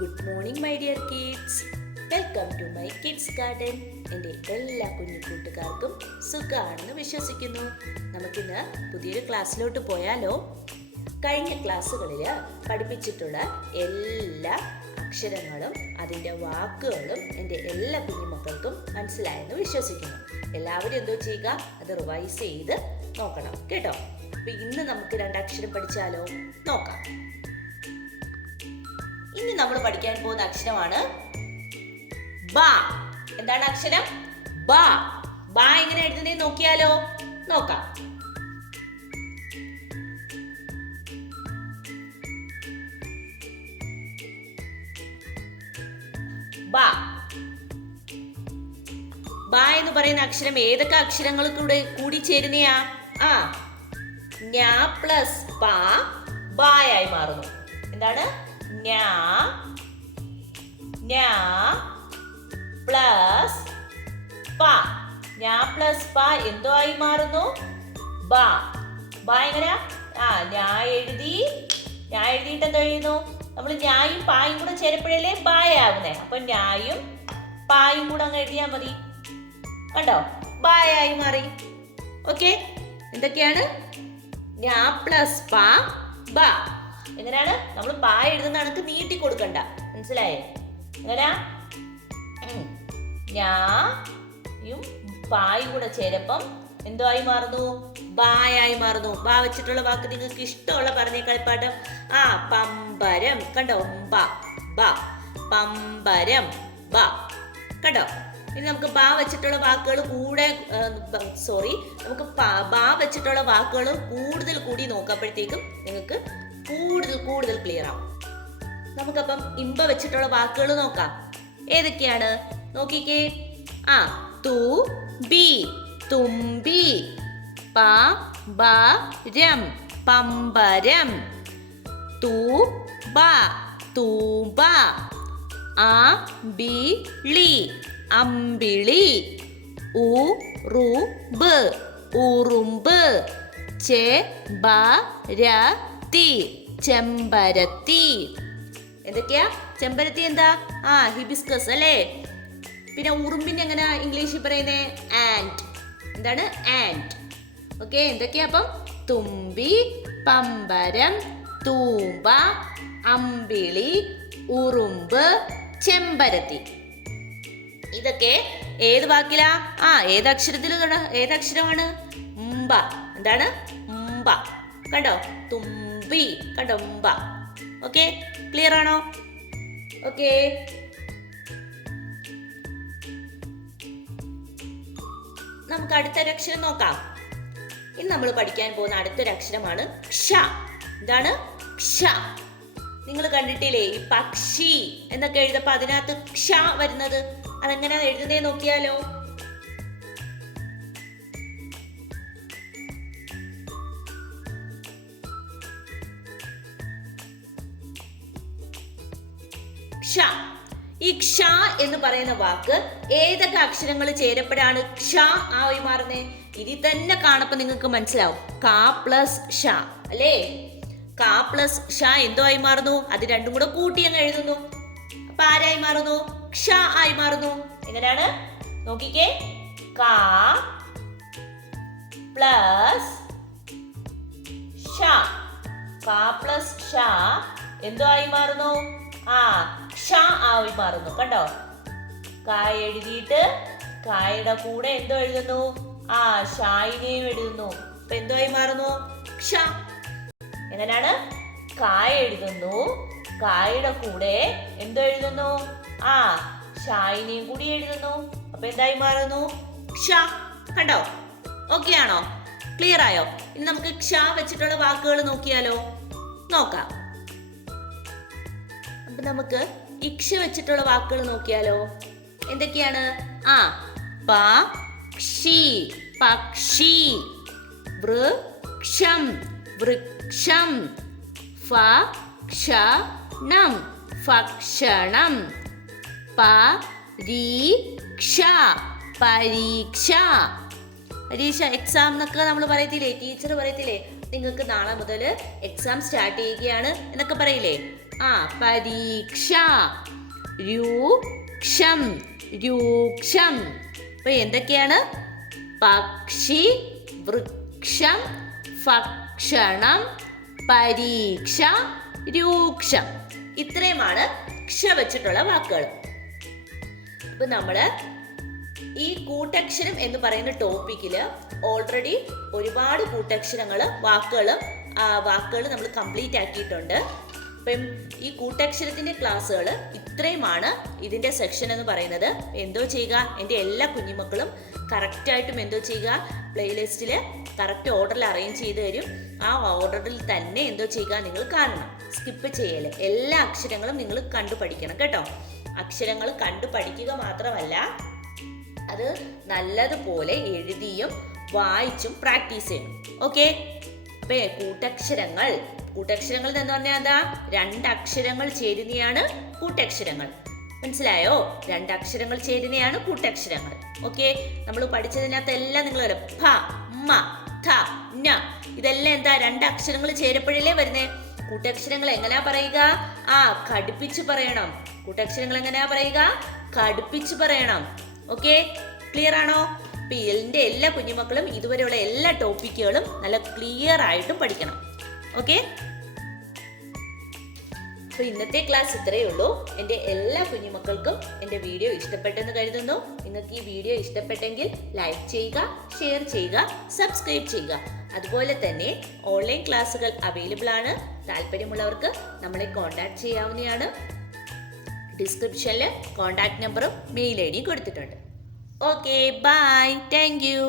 Good morning my dear kids. Welcome to my kids garden. എൻ്റെ എല്ലാ കുഞ്ഞു കൂട്ടുകാർക്കും സുഖമാണെന്ന് വിശ്വസിക്കുന്നു. നമുക്കിന്ന് പുതിയൊരു ക്ലാസ്സിലോട്ട് പോയാലോ? കഴിഞ്ഞ ക്ലാസ്സുകളിൽ പഠിപ്പിച്ചിട്ടുള്ള എല്ലാ അക്ഷരങ്ങളും അതിൻ്റെ വാക്കുകളും എൻ്റെ എല്ലാ കുഞ്ഞുമക്കൾക്കും മനസ്സിലായെന്ന് വിശ്വസിക്കുന്നു. എല്ലാവരും എന്തോ ചെയ്യുക, അത് റിവൈസ് ചെയ്ത് നോക്കണം കേട്ടോ. അപ്പം ഇന്ന് നമുക്ക് രണ്ടക്ഷരം പഠിച്ചാലോ? നോക്കാം. ഇന്ന് നമ്മൾ പഠിക്കാൻ പോകുന്ന അക്ഷരമാണ് ബ. എന്താണ് അക്ഷരം? ബ. ബ എങ്ങനെ എഴുതുന്നേ നോക്കിയാലോ? നോക്കാം. ബ. ബ എന്ന് പറയുന്ന അക്ഷരം ഏതൊക്കെ അക്ഷരങ്ങൾ കൂടി ചേരുന്നയാ? ഞ പ്ലസ് പ ബായായി മാറുന്നു. എന്താണ്? ഞ പ്ലസ് പ. ഞ പ്ലസ് പ എന്തോ ആയി മാറുന്നു? ബ. ബ എങ്ങനെയാ? ഞാൻ എഴുതിയിട്ട് എന്തോ എഴുതുന്നു? നമ്മൾ ഞായും പായും കൂടെ ചേരപ്പോഴല്ലേ ബായാവുന്നേ. അപ്പൊ ഞായും പായും കൂടെ അങ്ങ് എഴുതിയാൽ മതി. കണ്ടോ? ബായായി മാറി. ഓക്കെ, എന്തൊക്കെയാണ്? ഞ പ്ലസ് പ ബ. എങ്ങനെയാണ്? നമ്മൾ പാ എഴുതുന്ന കണക്ക് നീട്ടി കൊടുക്കണ്ട. മനസ്സിലായേ? എങ്ങനെയാ? ഞായും പായും കൂടെ ചേരപ്പം എന്തോ ആയി മാറുന്നു? ബായായി മാറുന്നു. ബാ വെച്ചിട്ടുള്ള വാക്ക് നിങ്ങൾക്ക് ഇഷ്ടമുള്ള പറഞ്ഞ കളിപ്പാട്ടം. പമ്പരം. കണ്ടോ? ബ. പമ്പരം ബ. കണ്ടോ? ഇനി നമുക്ക് ബാ വെച്ചിട്ടുള്ള വാക്കുകൾ നമുക്ക് ബാ വെച്ചിട്ടുള്ള വാക്കുകൾ കൂടുതൽ കൂടി നോക്കുമ്പോഴത്തേക്കും നിങ്ങൾക്ക് കൂടുതൽ ക്ലിയർ ആവും. നമുക്കപ്പം ഇമ്പ വെച്ചിട്ടുള്ള വാക്കുകൾ നോക്കാം. ഏതൊക്കെയാണ് നോക്കിക്കേ. തു ബി തുമ്പി. പമ്പരം പമ്പരം. തൂബ തൂബ. അമ്പിളി അമ്പിളി. ഉറുമ്പ് ഉറുമ്പ്. ചെമ്പരത്തി ചെമ്പരത്തി. എന്തൊക്കെയാ? ചെമ്പരത്തി എന്താ? ഹിബിസ്കസ് അല്ലേ? പിന്നെ ഉറുമ്പിന്റെ എങ്ങനെയാ ഇംഗ്ലീഷിൽ പറയുന്നേ? ആൻഡ്. എന്താണ്? ആൻഡ്. ഓക്കെ, എന്തൊക്കെയാ അപ്പം? തുമ്പി, പമ്പരം, തൂമ്പ, അമ്പിളി, ഉറുമ്പ്, ചെമ്പരത്തി. ഇതൊക്കെ ഏത് വാക്കിലാ? ഏതക്ഷരമാണ്? ഉമ്പ. എന്താണ്? ഉമ്പ. കണ്ടോ? തുമ്പി. കണ്ടോ? ഉമ്പ. ഓക്കെ, ക്ലിയർ ആണോ? ഓക്കെ, നമുക്ക് അടുത്തൊരക്ഷരം നോക്കാം. ഇന്ന് നമ്മൾ പഠിക്കാൻ പോകുന്ന അടുത്തൊരക്ഷരമാണ് ക്ഷ. എന്താണ്? ക്ഷ. നിങ്ങൾ കണ്ടിട്ടില്ലേ ഈ പക്ഷി എന്നൊക്കെ എഴുതപ്പോ അതിനകത്ത് ക്ഷ വരുന്നത്? അതെങ്ങനെയാ എഴുതുന്നേ നോക്കിയാലോ? ക്ഷ. ഈ ക്ഷ എന്ന് പറയുന്ന വാക്ക് ഏതൊക്കെ അക്ഷരങ്ങൾ ചേരപ്പെടാണ് ക്ഷ ആയി മാറുന്നേ? ഇതിൽ തന്നെ കാണപ്പോ നിങ്ങൾക്ക് മനസ്സിലാവും. ക പ്ലസ് ഷ അല്ലേ? ക പ്ലസ് ഷ എന്തോ ആയി മാറുന്നു? അത് രണ്ടും കൂടെ കൂട്ടി അങ്ങ് എഴുതുന്നു. അപ്പൊ ആരായി മാറുന്നു? ക്ഷ ആയി മാറുന്നു. എങ്ങനെയാണ് നോക്കിക്കേ. ക പ്ലസ് ഷ. ക പ്ലസ് ഷ എന്തോ ആയി മാറുന്നു? ക്ഷ ആയി മാറുന്നു. കണ്ടോ? കായ എഴുതിയിട്ട് കായയുടെ കൂടെ എന്തോ എഴുതുന്നു? ഷായിനെയും എഴുതുന്നു. അപ്പൊ എന്തോ ആയി മാറുന്നു? ക്ഷ. എങ്ങനെയാണ്? കായ എഴുതുന്നു, കായയുടെ കൂടെ എന്തോ എഴുതുന്നു? ഷായിനെയും കൂടി എഴുതുന്നു. അപ്പൊ എന്തായി മാറുന്നു? ക്ഷ. കണ്ടോ? ഓക്കെ ആണോ? ക്ലിയർ ആയോ? ഇനി നമുക്ക് ക്ഷ വെച്ചിട്ടുള്ള വാക്കുകൾ നോക്കിയാലോ? നോക്കാം. അപ്പൊ നമുക്ക് ഇക്ഷ വെച്ചിട്ടുള്ള വാക്കുകൾ നോക്കിയാലോ? എന്തൊക്കെയാണ്? പക്ഷി പക്ഷി. വൃക്ഷം വൃക്ഷം. ഭക്ഷണം ഭക്ഷണം. പരീക്ഷ പരീക്ഷ. പരീക്ഷ എക്സാം എന്നൊക്കെ നമ്മൾ പറയത്തില്ലേ? ടീച്ചർ പറയത്തില്ലേ നിങ്ങൾക്ക് നാളെ മുതൽ എക്സാം സ്റ്റാർട്ട് ചെയ്യുകയാണ് എന്നൊക്കെ പറയില്ലേ? പരീക്ഷ. രൂക്ഷം, രൂക്ഷം. അപ്പൊ എന്തൊക്കെയാണ്? പക്ഷി, വൃക്ഷം, ഭക്ഷണം, പരീക്ഷ, രൂക്ഷം. ഇത്രയുമാണ് ക്ഷ വെച്ചിട്ടുള്ള വാക്കുകൾ. ഇപ്പൊ നമ്മള് ഈ കൂട്ടക്ഷരം എന്ന് പറയുന്ന ടോപ്പിക്കില് ഓൾറെഡി ഒരുപാട് കൂട്ടക്ഷരങ്ങൾ വാക്കുകൾ നമ്മൾ കംപ്ലീറ്റ് ആക്കിയിട്ടുണ്ട്. അപ്പം ഈ കൂട്ടക്ഷരത്തിന്റെ ക്ലാസ്സുകൾ ഇത്രയുമാണ് ഇതിന്റെ സെക്ഷൻ എന്ന് പറയുന്നത്. എന്തോ ചെയ്യുക, എൻ്റെ എല്ലാ കുഞ്ഞുമക്കളും കറക്റ്റായിട്ടും എന്തോ ചെയ്യുക, പ്ലേലിസ്റ്റിൽ കറക്റ്റ് ഓർഡറിൽ അറേഞ്ച് ചെയ്ത് തരും. ആ ഓർഡറിൽ തന്നെ എന്തോ ചെയ്യുക, നിങ്ങൾ കാണണം, സ്കിപ്പ് ചെയ്യല്. എല്ലാ അക്ഷരങ്ങളും നിങ്ങൾ കണ്ടു പഠിക്കണം കേട്ടോ. അക്ഷരങ്ങൾ കണ്ടു പഠിക്കുക മാത്രമല്ല, അത് നല്ലതുപോലെ എഴുതിയും വായിച്ചും പ്രാക്ടീസ് ചെയ്യണം. ഓക്കെ? അപ്പൊ കൂട്ടക്ഷരങ്ങൾ എന്ന് പറഞ്ഞാൽ എന്താ? 2 അക്ഷരങ്ങൾ ചേരുന്നതാണ് കൂട്ടക്ഷരങ്ങൾ. മനസ്സിലായോ? 2 അക്ഷരങ്ങൾ ചേരുന്നതാണ് കൂട്ടക്ഷരങ്ങൾ. ഓക്കെ? നമ്മൾ പഠിച്ചതിനകത്ത് എല്ലാം നിങ്ങൾ ഫ, മ, ഥ, ന ഇതെല്ലാം എന്താ? 2 അക്ഷരങ്ങൾ ചേരപ്പോഴല്ലേ വരുന്നേ. കൂട്ടക്ഷരങ്ങൾ എങ്ങനെയാ പറയുക? കടുപ്പിച്ച് പറയണം. കൂട്ടക്ഷരങ്ങൾ എങ്ങനെയാ പറയുക? കടുപ്പിച്ച് പറയണം. ഓക്കെ? ക്ലിയർ ആണോ? അപ്പൊ എൻ്റെ എല്ലാ കുഞ്ഞുമക്കളും ഇതുവരെയുള്ള എല്ലാ ടോപ്പിക്കുകളും നല്ല ക്ലിയർ ആയിട്ടും പഠിക്കണം. ഓക്കെ? അപ്പൊ ഇന്നത്തെ ക്ലാസ് ഇത്രയേ ഉള്ളൂ. എൻ്റെ എല്ലാ കുഞ്ഞുമക്കൾക്കും എൻ്റെ വീഡിയോ ഇഷ്ടപ്പെട്ടെന്ന് കരുതുന്നു. നിങ്ങൾക്ക് ഈ വീഡിയോ ഇഷ്ടപ്പെട്ടെങ്കിൽ ലൈക്ക് ചെയ്യുക, ഷെയർ ചെയ്യുക, സബ്സ്ക്രൈബ് ചെയ്യുക. അതുപോലെ തന്നെ ഓൺലൈൻ ക്ലാസ്സുകൾ അവൈലബിൾ ആണ്. താല്പര്യമുള്ളവർക്ക് നമ്മളെ കോൺടാക്ട് ചെയ്യാവുന്നതാണ്. ഡിസ്ക്രിപ്ഷനിൽ കോൺടാക്ട് നമ്പറും മെയിൽ ഐ ഡിയും കൊടുത്തിട്ടുണ്ട്. Okay, bye, thank U.